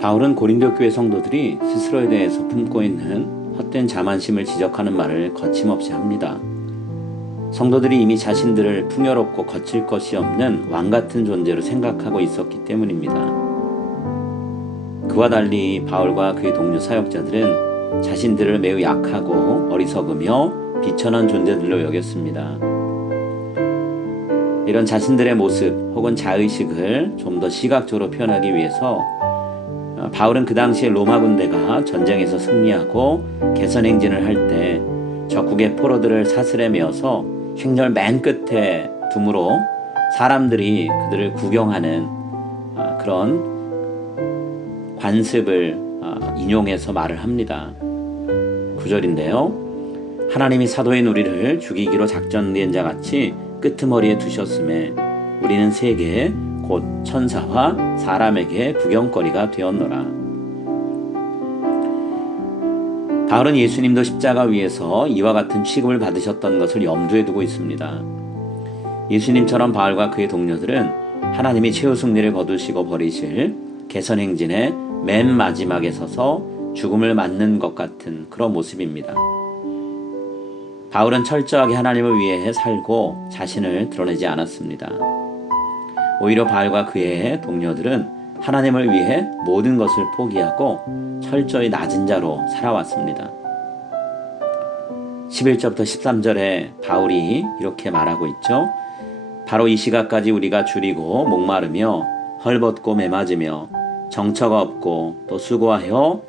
바울은 고린도 교회 성도들이 스스로에 대해서 품고 있는 헛된 자만심을 지적하는 말을 거침없이 합니다. 성도들이 이미 자신들을 풍요롭고 거칠 것이 없는 왕같은 존재로 생각하고 있었기 때문입니다. 그와 달리 바울과 그의 동료 사역자들은 자신들을 매우 약하고 어리석으며 비천한 존재들로 여겼습니다. 이런 자신들의 모습 혹은 자의식을 좀 더 시각적으로 표현하기 위해서 바울은 그 당시에 로마 군대가 전쟁에서 승리하고 개선행진을 할 때 적국의 포로들을 사슬에 메어서 행렬 맨 끝에 둠으로 사람들이 그들을 구경하는 그런 관습을 인용해서 말을 합니다. 9절인데요. 하나님이 사도인 우리를 죽이기로 작정된 자같이 끄트머리에 두셨음에 우리는 세계 곧 천사와 사람에게 구경거리가 되었노라. 바울은 예수님도 십자가 위에서 이와 같은 취급을 받으셨던 것을 염두에 두고 있습니다. 예수님처럼 바울과 그의 동료들은 하나님이 최후 승리를 거두시고 버리실 개선행진의 맨 마지막에 서서 죽음을 맞는 것 같은 그런 모습입니다. 바울은 철저하게 하나님을 위해 살고 자신을 드러내지 않았습니다. 오히려 바울과 그의 동료들은 하나님을 위해 모든 것을 포기하고 철저히 낮은 자로 살아왔습니다. 11절부터 13절에 바울이 이렇게 말하고 있죠. 바로 이 시각까지 우리가 줄이고 목마르며 헐벗고 매맞으며 정처가 없고 또 수고하여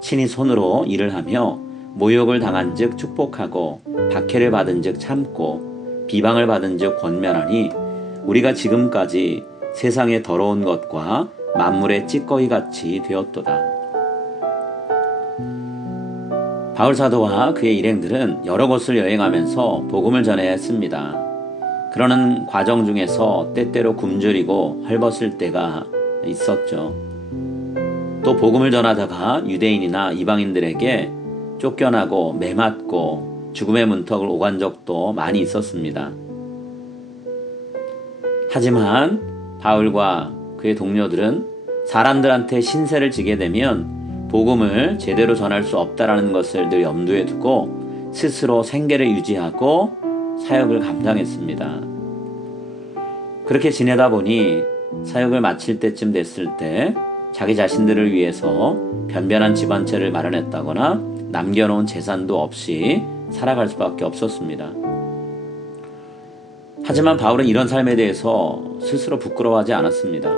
친히 손으로 일을 하며 모욕을 당한 즉 축복하고 박해를 받은 즉 참고 비방을 받은 즉 권면하니 우리가 지금까지 세상의 더러운 것과 만물의 찌꺼기 같이 되었도다. 바울 사도와 그의 일행들은 여러 곳을 여행하면서 복음을 전해야 했습니다. 그러는 과정 중에서 때때로 굶주리고 헐벗을 때가 있었죠. 또 복음을 전하다가 유대인이나 이방인들에게 쫓겨나고 매맞고 죽음의 문턱을 오간 적도 많이 있었습니다. 하지만 바울과 그의 동료들은 사람들한테 신세를 지게 되면 복음을 제대로 전할 수 없다라는 것을 늘 염두에 두고 스스로 생계를 유지하고 사역을 감당했습니다. 그렇게 지내다 보니 사역을 마칠 때쯤 됐을 때 자기 자신들을 위해서 변변한 집 한 채를 마련했다거나 남겨놓은 재산도 없이 살아갈 수밖에 없었습니다. 하지만 바울은 이런 삶에 대해서 스스로 부끄러워하지 않았습니다.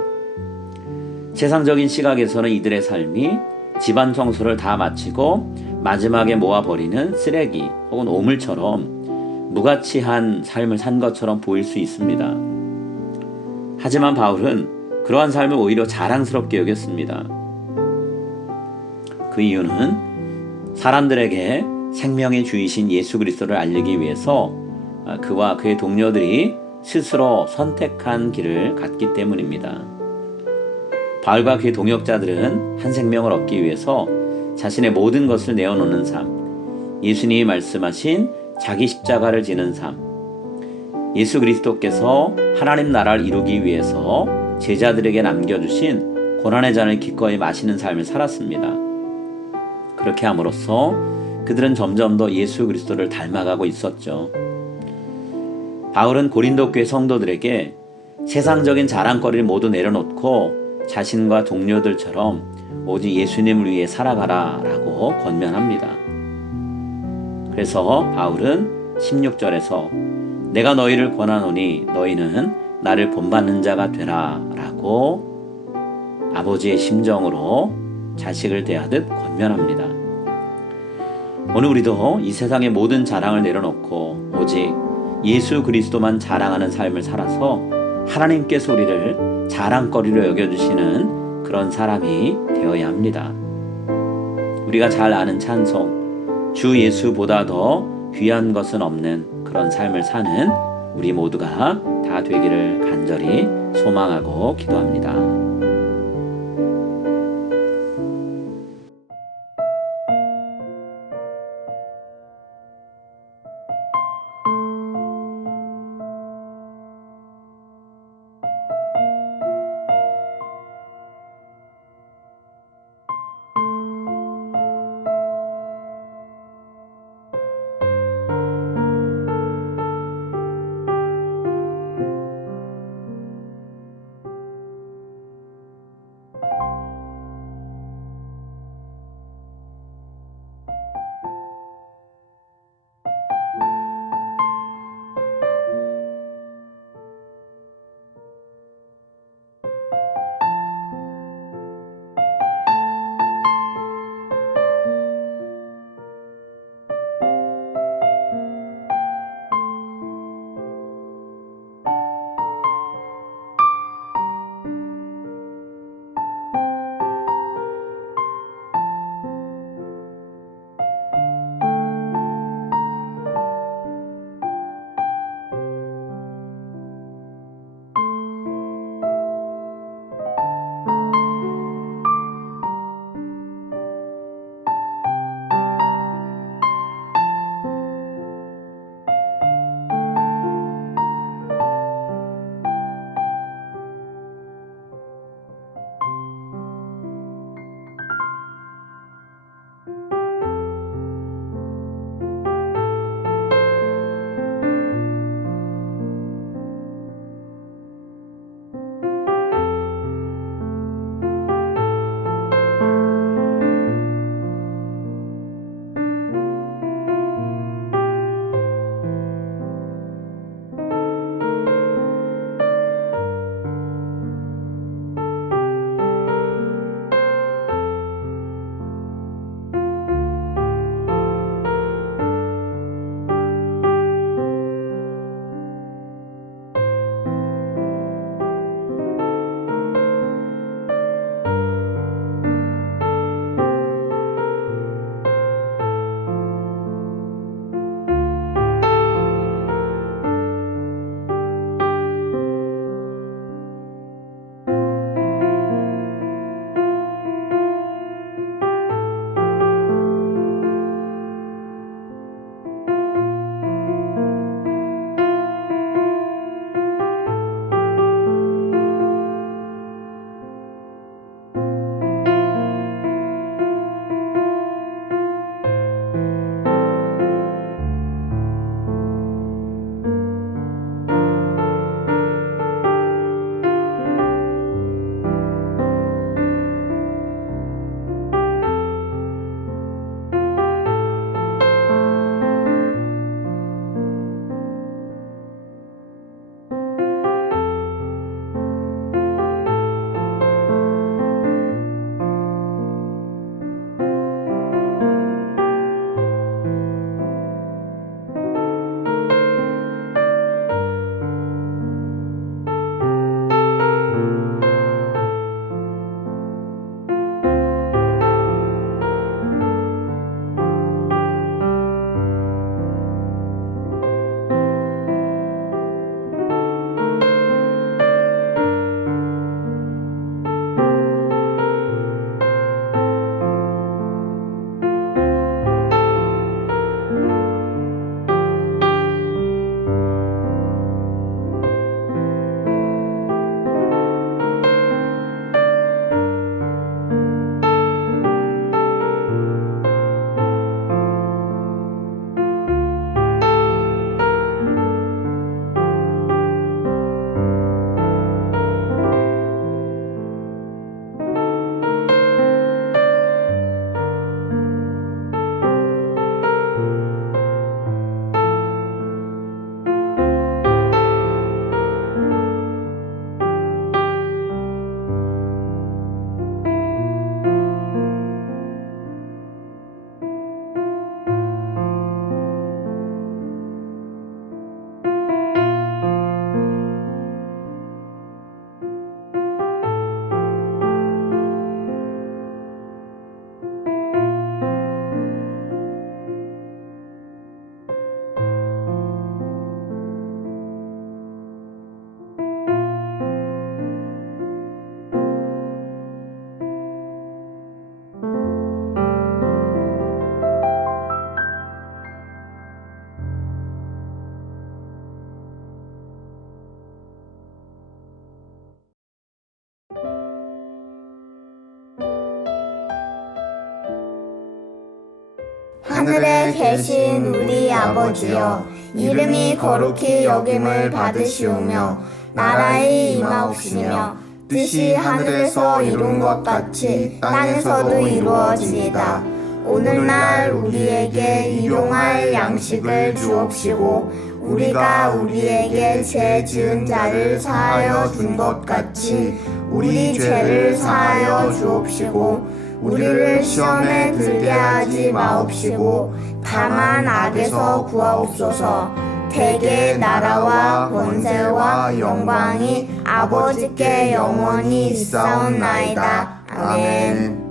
세상적인 시각에서는 이들의 삶이 집안 청소를 다 마치고 마지막에 모아버리는 쓰레기 혹은 오물처럼 무가치한 삶을 산 것처럼 보일 수 있습니다. 하지만 바울은 그러한 삶을 오히려 자랑스럽게 여겼습니다. 그 이유는 사람들에게 생명의 주이신 예수 그리스도를 알리기 위해서 그와 그의 동료들이 스스로 선택한 길을 갔기 때문입니다. 바울과 그의 동역자들은 한 생명을 얻기 위해서 자신의 모든 것을 내어놓는 삶, 예수님이 말씀하신 자기 십자가를 지는 삶, 예수 그리스도께서 하나님 나라를 이루기 위해서 제자들에게 남겨주신 고난의 잔을 기꺼이 마시는 삶을 살았습니다. 그렇게 함으로써 그들은 점점 더 예수 그리스도를 닮아가고 있었죠. 바울은 고린도 교회 성도들에게 세상적인 자랑거리를 모두 내려놓고 자신과 동료들처럼 오직 예수님을 위해 살아가라 라고 권면합니다. 그래서 바울은 16절에서 내가 너희를 권하노니 너희는 나를 본받는 자가 되라 라고 아버지의 심정으로 자식을 대하듯 권면합니다. 오늘 우리도 이 세상의 모든 자랑을 내려놓고 오직 예수 그리스도만 자랑하는 삶을 살아서 하나님께서 우리를 자랑거리로 여겨주시는 그런 사람이 되어야 합니다. 우리가 잘 아는 찬송, 주 예수보다 더 귀한 것은 없는 그런 삶을 사는 우리 모두가 다 되기를 간절히 소망하고 기도합니다. 하늘에 계신 우리 아버지여, 이름이 거룩히 여김을 받으시오며 나라의 임하옵시며 뜻이 하늘에서 이룬 것 같이 땅에서도 이루어지이다. 오늘날 우리에게 일용할 양식을 주옵시고 우리가 우리에게 죄 지은 자를 사하여 준 것 같이 우리 죄를 사하여 주옵시고 우리를 시험에 들게 하지 마옵시고 다만 악에서 구하옵소서. 대개 나라와 권세와 영광이 아버지께 영원히 있사옵나이다. 아멘.